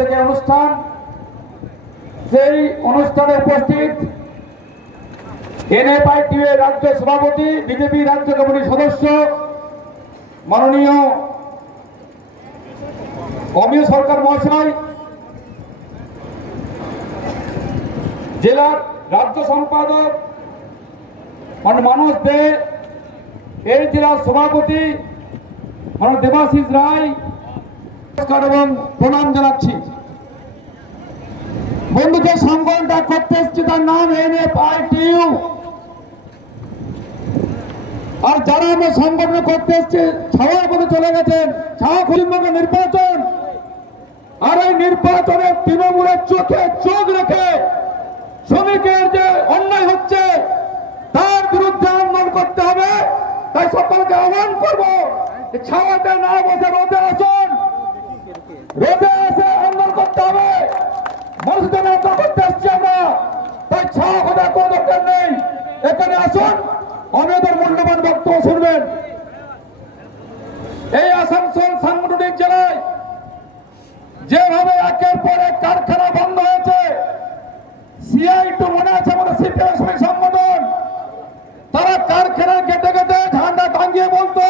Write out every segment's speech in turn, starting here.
থেকে অনুষ্ঠান, সেই অনুষ্ঠানে উপস্থিত এনএফআইটিউ এর রাজ্য সভাপতি, বিজেপি রাজ্য কমিটির সদস্য মাননীয় অমিয় সরকার মহাশয়, জেলার রাজ্য সম্পাদক মানস দে, এই জেলার সভাপতি মাননীয় দেবাশিস রায়, নমস্কার এবং প্রণাম জানাচ্ছি। বন্ধু, যে সংগঠনটা করতে এসছে তার নাম এনএফআইটিউ, আর যারা আমরা সংগঠন করতে এসছে ছাওয়ার পথে চলে গেছেন। ছাওয়া পশ্চিমবঙ্গ নির্বাচন, আর এই নির্বাচনে তৃণমূলের চোখে চোখ রেখে শ্রমিকের যে অন্যায় হচ্ছে তার বিরুদ্ধে আন্দোলন করতে হবে। তাই সকলকে আহ্বান করবো, ছাওয়াতে না বসে রোদে আসুন, রোদে এসে আন্দোলন করতে হবে। মানুষদের আন্দোলন করতে আসছি আমরা, তাই ছাওয়া খোঁজার কোনো দরকার নেই। এখানে আসুন, আমাদের মূল্যবান বক্তব্য শুনবেন। এই আসানসোল সাংগঠনিক জেলায় যেভাবে একের পর এক কারখানা বন্ধ হয়েছে, সিআইটু মনে আছে আমাদের সিপিএম সংগঠন, তারা কারখানা গেটে গেটে ঝান্ডা টাঙ্গিয়ে বলতো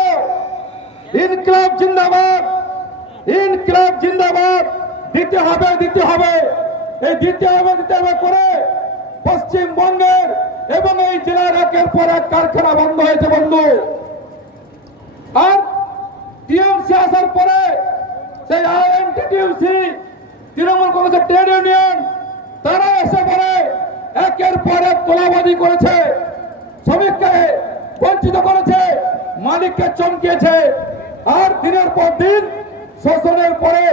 ইনকিলাব জিন্দাবাদ, ইনকিলাব জিন্দাবাদ, দিতে হবে দিতে হবে, এই দিতে হবে করে পশ্চিমবঙ্গের এবং এই জেলার একের পর এক কারখানা বন্ধ হয়েছে বন্ধু। আর টিএমসি আসার পরে সেই আইএনটিটিউসি, তৃণমূল কংগ্রেসের ট্রেড ইউনিয়ন, তারা এসে পরে একের পর এক তোলাবাজি করেছে, শ্রমিককে বঞ্চিত করেছে, মালিককে চমকিয়েছে। আর দিনের পর দিন শোষণের পরে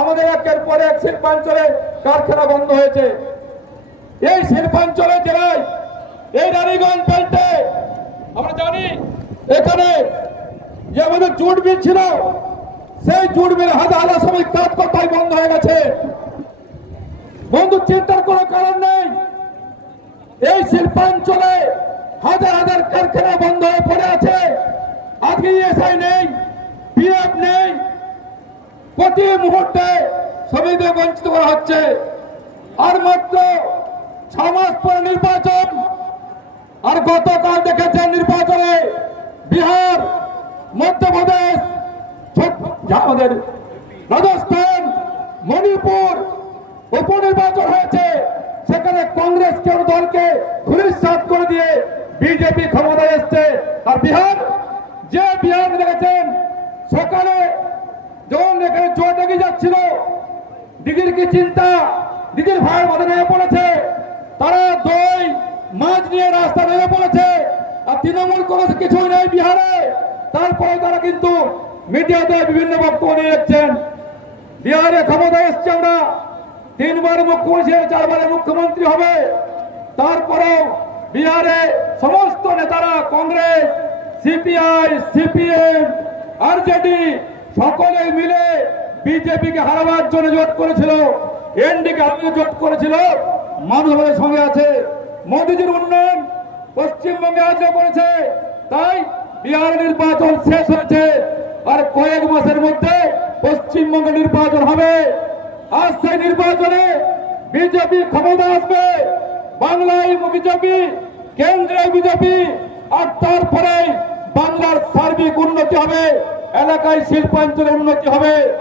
আমাদের একের পর এক শিল্পাঞ্চলে কারখানা বন্ধ হয়েছে। এই শিল্পাঞ্চলে জেলায়, এই রানীগঞ্জ বেল্টে আমরা জানি এখানে যে আমাদের জুট মিল ছিল, সেই জুট মিল হাজার হাজার শ্রমিক কাজ করতে বন্ধ হয়ে গেছে। বন্ধু, চিন্তার কোনো কারণ নেই। এই শিল্পাঞ্চলে হাজার হাজার কারখানা বন্ধ হয়ে পড়ে আছে। আজকে ইএসআই নেই, পিএফ নেই, প্রতি মুহূর্তে শ্রমিকদের বঞ্চিত করা হচ্ছে। আর মাত্র 6 মাস পরে নির্বাচন, আর গতকাল দেখেছেন নির্বাচনে বিহার, মধ্যপ্রদেশ, আমাদের রাজস্থান, মণিপুর উপনির্বাচন হয়েছে। সেখানে কংগ্রেস কেউ দলকে ধূলিসাৎ করে দিয়ে বিজেপি ক্ষমতায় এসছে। আর বিহার, যে বিহার দেখেছেন সকালে যখন এখানে জোর লেগে যাচ্ছিল, দিদির কি চিন্তা, দিদির ভাইয়ের মাথায় নেমে পড়েছে, তারা দই মাছ নিয়ে রাস্তা নেমে পড়েছে। আর তৃণমূল কংগ্রেস কিছুই নেই বিহারে, তারপরে তারা কিন্তু মিডিয়াতে বিভিন্ন বক্তব্য নিয়ে যাচ্ছেন। বিহারে ক্ষমতায় এসছে আমরা, 3 বার মুখ্যমন্ত্রী, 4 বারে মুখ্যমন্ত্রী হবে। তারপরেও বিহারে সমস্ত নেতারা, কংগ্রেস, সিপিআই, সিপিএম, আরজেডি সকলে মিলে বিজেপিকে হারাবার জন্য জোট করেছিল, এনডিকে হারানোর জোট করেছিল। মানুষ আমাদের সঙ্গে আছে। মোদীজির উন্নয়ন পশ্চিমবঙ্গে আসলে পড়েছে, তাই বিহার নির্বাচন শেষ হয়েছে। আর কয়েক মাসের মধ্যে পশ্চিমবঙ্গে নির্বাচন হবে। আর সেই নির্বাচনে বিজেপি ক্ষমতা আসবে, বাংলায় বিজেপি, কেন্দ্রে বিজেপি, আর তারপরে বাংলার সার্বিক উন্নতি হবে, এলাকায় শিল্পাঞ্চলের উন্নতি হবে।